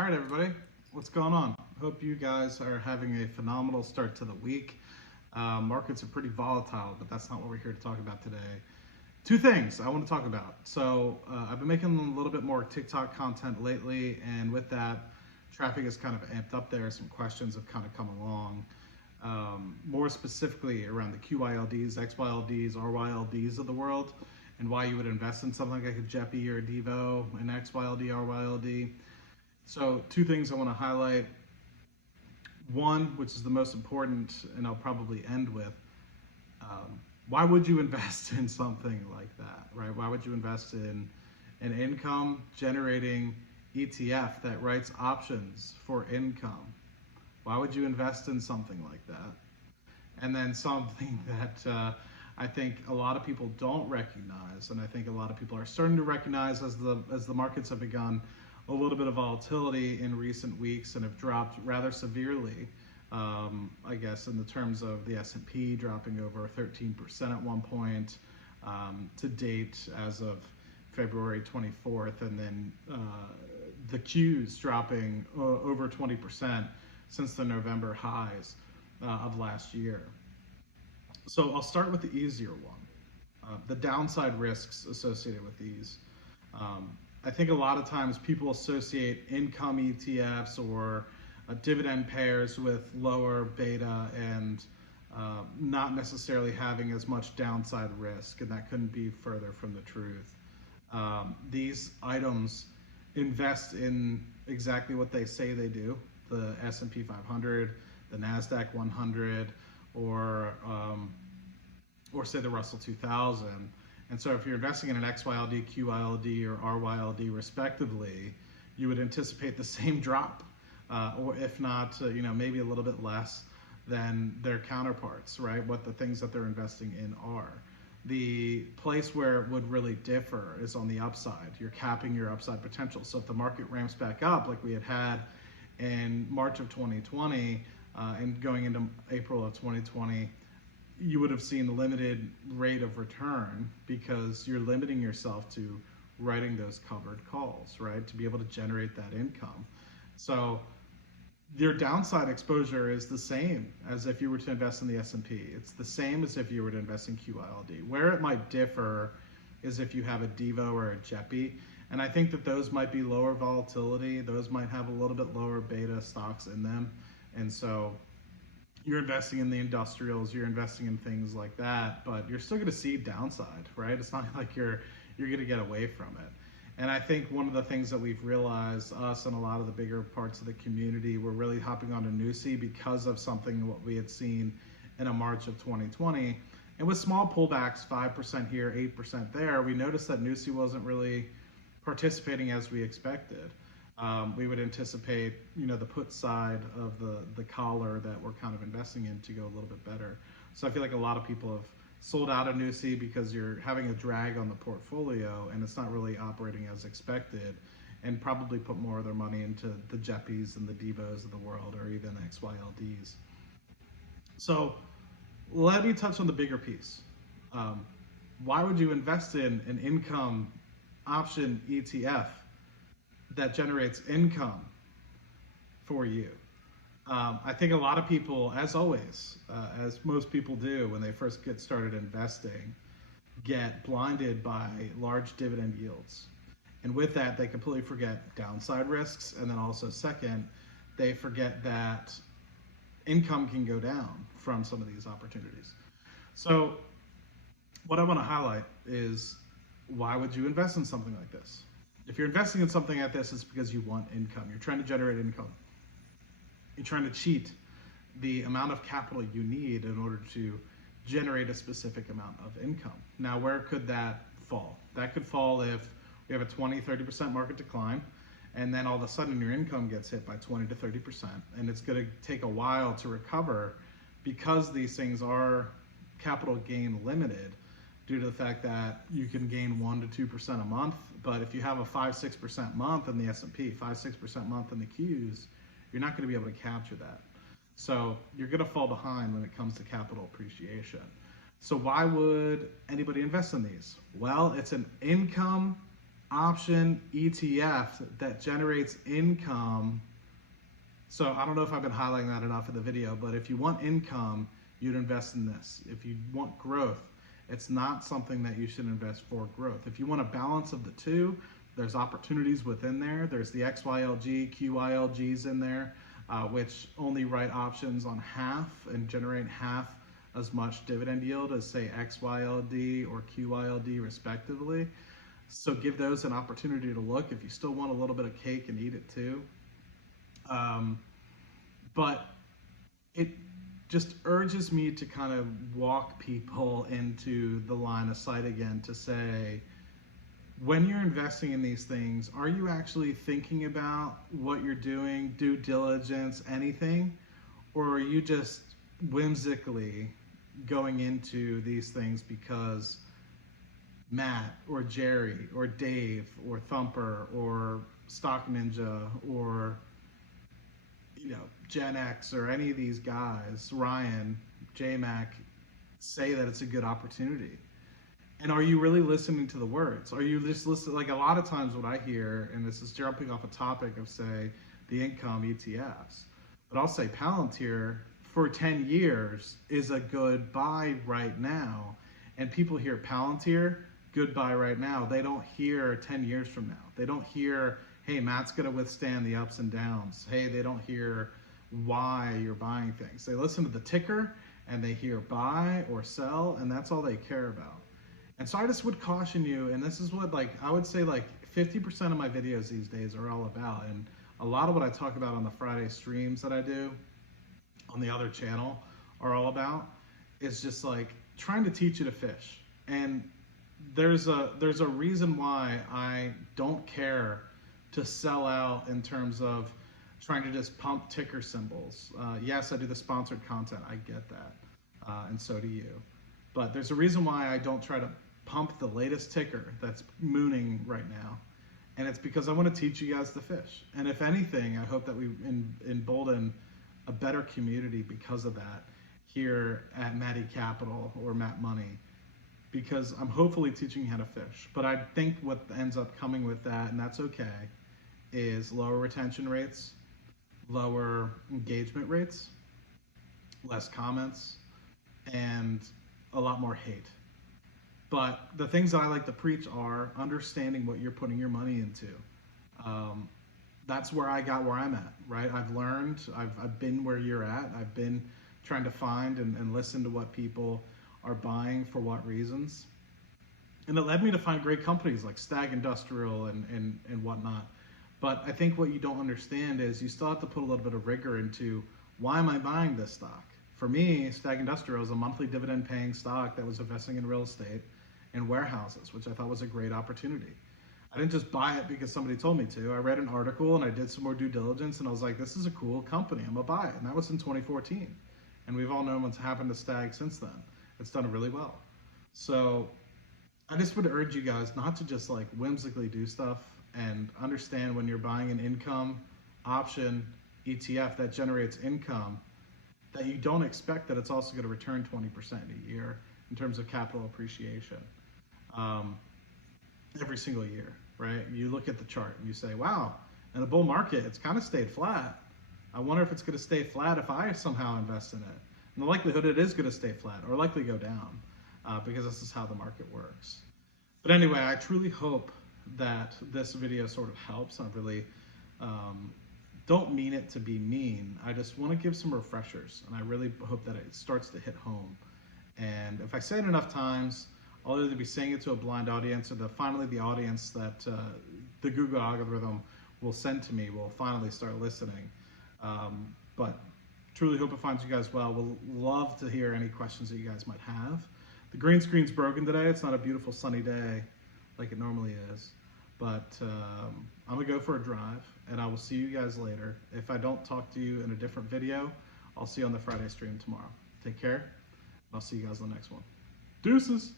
All right, everybody, what's going on? Hope you guys are having a phenomenal start to the week. Markets are pretty volatile, but that's not what we're here to talk about today. Two things I want to talk about. So I've been making a little bit more TikTok content lately, and with that, traffic is kind of amped up there. Some questions have kind of come along, more specifically around the QYLDs, XYLDs, RYLDs of the world, and why you would invest in something like a JEPI or a DIVO, an XYLD, RYLD. So two things I want to highlight. One, which is the most important, and I'll probably end with, why would you invest in something like that, right? Why would you invest in an income generating ETF that writes options for income? Why would you invest in something like that? And then something that I think a lot of people don't recognize, and I think a lot of people are starting to recognize as the markets have begun a little bit of volatility in recent weeks and have dropped rather severely. I guess in the terms of the S&P dropping over 13% at one point to date as of February 24th, and then the Qs dropping over 20% since the November highs of last year. So I'll start with the easier one, the downside risks associated with these. I think a lot of times people associate income ETFs or dividend payers with lower beta and not necessarily having as much downside risk, and that couldn't be further from the truth. These items invest in exactly what they say they do, the S&P 500, the NASDAQ 100, or say the Russell 2000. And so if you're investing in an XYLD, QYLD, or RYLD respectively, you would anticipate the same drop, or if not, maybe a little bit less than their counterparts, right? What the things that they're investing in are. The place where it would really differ is on the upside. You're capping your upside potential. So if the market ramps back up like we had in March of 2020 and going into April of 2020, you would have seen limited rate of return because you're limiting yourself to writing those covered calls, right? To be able to generate that income. So your downside exposure is the same as if you were to invest in the S&P. It's the same as if you were to invest in QYLD. Where it might differ is if you have a DIVO or a JEPI. And I think that those might be lower volatility. Those might have a little bit lower beta stocks in them. And so you're investing in the industrials, you're investing in things like that, but you're still going to see downside, right? It's not like you're going to get away from it. And I think one of the things that we've realized, us and a lot of the bigger parts of the community, we're really hopping onto NUSI because of something what we had seen in a March of 2020. And with small pullbacks, 5% here, 8% there, we noticed that NUSI wasn't really participating as we expected. We would anticipate, the put side of the collar that we're kind of investing in to go a little bit better. So I feel like a lot of people have sold out of NUSI because you're having a drag on the portfolio and it's not really operating as expected, and probably put more of their money into the JEPIs and the DIVOs of the world, or even XYLDs. So let me touch on the bigger piece. Why would you invest in an income option ETF that generates income for you? I think a lot of people, as always, as most people do when they first get started investing, get blinded by large dividend yields. And with that, they completely forget downside risks. And then also second, they forget that income can go down from some of these opportunities. So what I want to highlight is, why would you invest in something like this? If you're investing in something like this, it's because you want income. You're trying to generate income. You're trying to cheat the amount of capital you need in order to generate a specific amount of income. Now, where could that fall? That could fall if we have a 20-30% market decline, and then all of a sudden your income gets hit by 20 to 30%, and it's going to take a while to recover because these things are capital gain limited, due to the fact that you can gain 1 to 2% a month. But if you have a 5-6% month in the S&P, 5-6% month in the Qs, you're not going to be able to capture that. So you're going to fall behind when it comes to capital appreciation. So why would anybody invest in these? Well, it's an income option ETF that generates income. So I don't know if I've been highlighting that enough in the video, but if you want income, you'd invest in this. If you want growth, it's not something that you should invest for growth. If you want a balance of the two, there's opportunities within there. There's the XYLG, QYLGs in there, which only write options on half and generate half as much dividend yield as, say, XYLD or QYLD respectively. So give those an opportunity to look if you still want a little bit of cake and eat it too. But it just urges me to kind of walk people into the line of sight again to say, when you're investing in these things, are you actually thinking about what you're doing, due diligence, anything? Or are you just whimsically going into these things because Matt or Jerry or Dave or Thumper or Stock Ninja or Gen X or any of these guys, Ryan, JMac, say that it's a good opportunity? And are you really listening to the words? Are you just listening? Like a lot of times what I hear, and this is jumping off a topic of, say, the income ETFs, but I'll say Palantir for 10 years is a good buy right now. And people hear Palantir, good buy right now. They don't hear 10 years from now. They don't hear, hey, Matt's going to withstand the ups and downs. Hey, they don't hear why you're buying things. They listen to the ticker and they hear buy or sell, and that's all they care about. And so I just would caution you, and this is what I would say 50% of my videos these days are all about, and a lot of what I talk about on the Friday streams that I do on the other channel are all about, is just trying to teach you to fish. And there's a reason why I don't care to sell out in terms of trying to just pump ticker symbols. Yes, I do the sponsored content, I get that, and so do you. But there's a reason why I don't try to pump the latest ticker that's mooning right now. And it's because I want to teach you guys to fish. And if anything, I hope that we embolden a better community because of that here at Matty Capital or Matt Money, because I'm hopefully teaching you how to fish. But I think what ends up coming with that, and that's okay, is lower retention rates, lower engagement rates, less comments, and a lot more hate. But the things that I like to preach are understanding what you're putting your money into. That's where I got where I'm at, right? I've learned, I've been where you're at. I've been trying to find and listen to what people are buying for what reasons. And it led me to find great companies like Stag Industrial and whatnot. But I think what you don't understand is you still have to put a little bit of rigor into, why am I buying this stock? For me, Stag Industrial is a monthly dividend paying stock that was investing in real estate and warehouses, which I thought was a great opportunity. I didn't just buy it because somebody told me to. I read an article and I did some more due diligence and I was like, this is a cool company, I'm gonna buy it. And that was in 2014. And we've all known what's happened to Stag since then. It's done really well. So I just would urge you guys not to just whimsically do stuff, and understand when you're buying an income option ETF that generates income, that you don't expect that it's also going to return 20% a year in terms of capital appreciation every single year, right? You look at the chart and you say, wow, in the bull market, it's kind of stayed flat. I wonder if it's going to stay flat if I somehow invest in it. And the likelihood it is going to stay flat or likely go down because this is how the market works. But anyway, I truly hope that this video sort of helps. I really don't mean it to be mean. I just want to give some refreshers, and I really hope that it starts to hit home. And if I say it enough times, I'll either be saying it to a blind audience, or finally the audience that the Google algorithm will send to me will finally start listening. But truly hope it finds you guys well. We'll love to hear any questions that you guys might have. The green screen's broken today. It's not a beautiful sunny day like it normally is. But I'm gonna go for a drive, and I will see you guys later. If I don't talk to you in a different video, I'll see you on the Friday stream tomorrow. Take care, and I'll see you guys on the next one. Deuces.